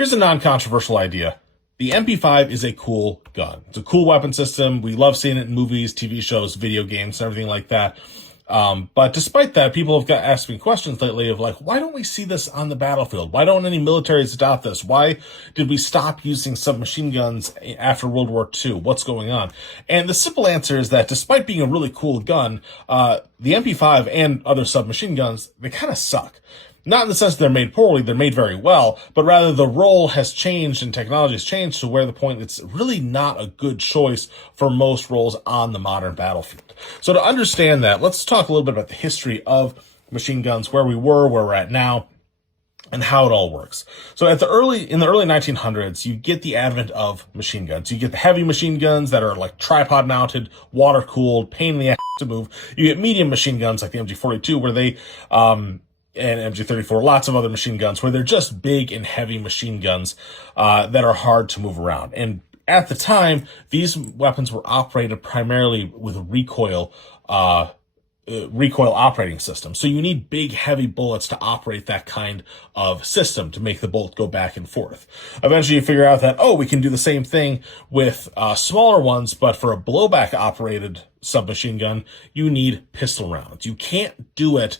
Here's a non-controversial idea. The MP5 is a cool gun. It's a cool weapon system. We love seeing it in movies, TV shows, video games, and everything like that. But despite that, people have asked me questions lately of like, why don't we see this on the battlefield? Why don't any militaries adopt this? Why did we stop using submachine guns after World War II? What's going on? And the simple answer is that despite being a really cool gun, the MP5 and other submachine guns, they kind of suck. Not in the sense that they're made poorly, they're made very well, but rather the role has changed and technology has changed to where the point it's really not a good choice for most roles on the modern battlefield. So to understand that, let's talk a little bit about the history of machine guns, where we were, where we're at now, and how it all works. So in the early 1900s, you get the advent of machine guns. You get the heavy machine guns that are like tripod mounted, water cooled, pain in the ass to move. You get medium machine guns like the MG42, where they, and MG34, lots of other machine guns where they're just big and heavy machine guns that are hard to move around. And at the time, these weapons were operated primarily with recoil operating system. So you need big, heavy bullets to operate that kind of system to make the bolt go back and forth. Eventually you figure out that, we can do the same thing with smaller ones, but for a blowback operated submachine gun, you need pistol rounds. You can't do it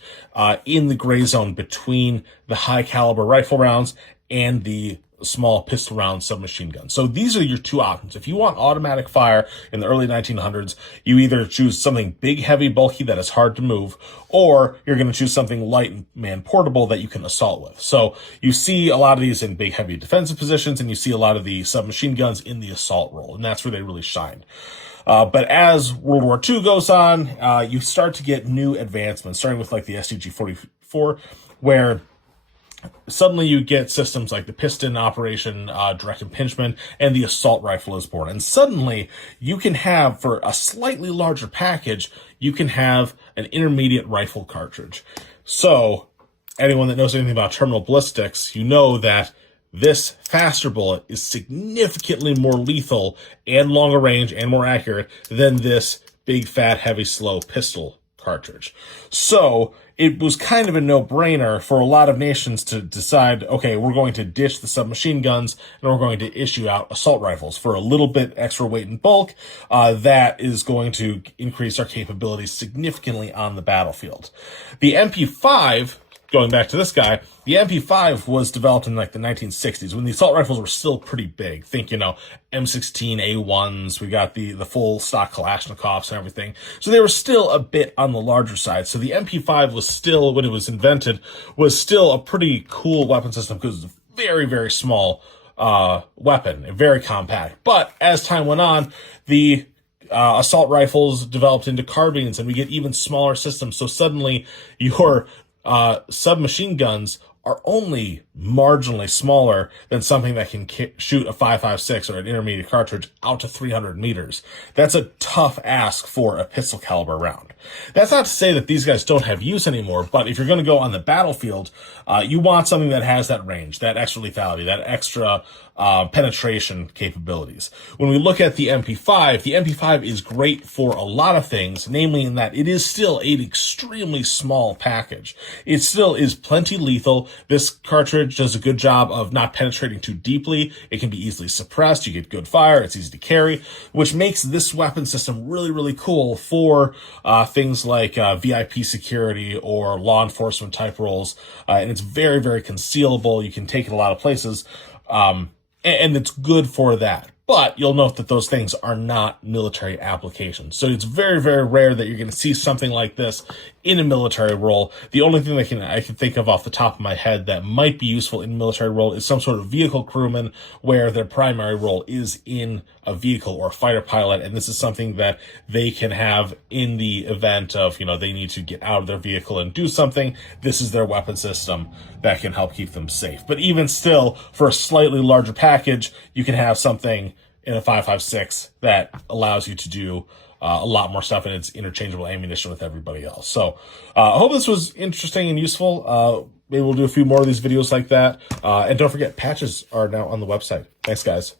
in the gray zone between the high caliber rifle rounds and the small pistol round submachine gun. So these are your two options. If you want automatic fire in the early 1900s, you either choose something big, heavy, bulky that is hard to move, or you're going to choose something light and man-portable that you can assault with. So you see a lot of these in big, heavy defensive positions, and you see a lot of the submachine guns in the assault role, and that's where they really shine. But as World War II goes on, you start to get new advancements, starting with like the STG-44, where suddenly you get systems like the piston operation, direct impingement, and the assault rifle is born. And suddenly you can have, for a slightly larger package, you can have an intermediate rifle cartridge. So anyone that knows anything about terminal ballistics, you know that this faster bullet is significantly more lethal and longer range and more accurate than this big, fat, heavy, slow pistol cartridge. So it was kind of a no-brainer for a lot of nations to decide, okay, we're going to ditch the submachine guns and we're going to issue out assault rifles for a little bit extra weight and bulk. That is going to increase our capabilities significantly on the battlefield. The MP5, going back to this guy, the MP5 was developed in like the 1960s when the assault rifles were still pretty big. Think, M16A1s. We got the full stock Kalashnikovs and everything. So they were still a bit on the larger side. So the MP5 was still, when it was invented, was still a pretty cool weapon system because it's a very, very small weapon and very compact. But as time went on, the assault rifles developed into carbines, and we get even smaller systems. So suddenly your submachine guns are only marginally smaller than something that can shoot a 5.56 or an intermediate cartridge out to 300 meters. That's a tough ask for a pistol caliber round. That's not to say that these guys don't have use anymore, but if you're going to go on the battlefield, you want something that has that range, that extra lethality, that extra penetration capabilities. When we look at the MP5 is great for a lot of things, namely in that it is still an extremely small package. It still is plenty lethal. This cartridge does a good job of not penetrating too deeply. It can be easily suppressed. You get good fire. It's easy to carry, which makes this weapon system really, really cool for things like VIP security or law enforcement type roles. And it's very, very concealable. You can take it a lot of places. And it's good for that. But you'll note that those things are not military applications. So it's very, very rare that you're going to see something like this in a military role. The only thing I can think of off the top of my head that might be useful in a military role is some sort of vehicle crewman where their primary role is in a vehicle or a fighter pilot. And this is something that they can have in the event of, they need to get out of their vehicle and do something. This is their weapon system that can help keep them safe. But even still, for a slightly larger package, you can have something in a 5.56 that allows you to do a lot more stuff, and it's interchangeable ammunition with everybody else. So I hope this was interesting and useful. Maybe we'll do a few more of these videos like that. And don't forget, patches are now on the website. Thanks, guys.